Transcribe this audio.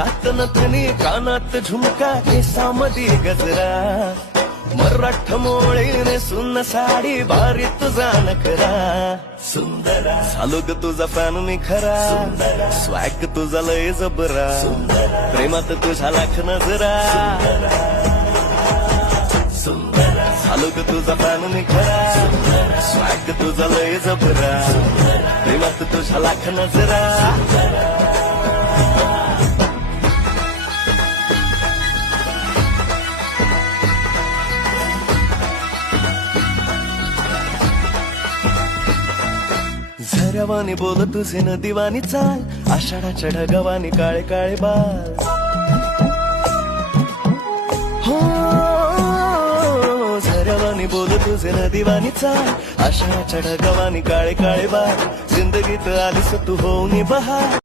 नाकात नथनी कानात झुमका केसामध्ये गजरा मराठ मोळीने सुन्न साडी भारी तुझा नखरा सुंदरा झालो ग तुझा फॅन मी खरा स्वॅग तुझा लय जबरा प्रेमात तुझा लाख नजरा झालो ग तुझा फॅन मी खरा स्वॅग तुझा लय जबरा प्रेमात तुझा लाख नजरा झऱ्यावानी बोल तुझे नदीवानी चाल आषाढाच्या ढगावानी काळे काळे बाल हो झऱ्यावानी बोल तुझे नदीवानी चाल आषाढाच्या ढगावानी काळे काळे बाल जिंदगीत आलीस तू होऊन बहार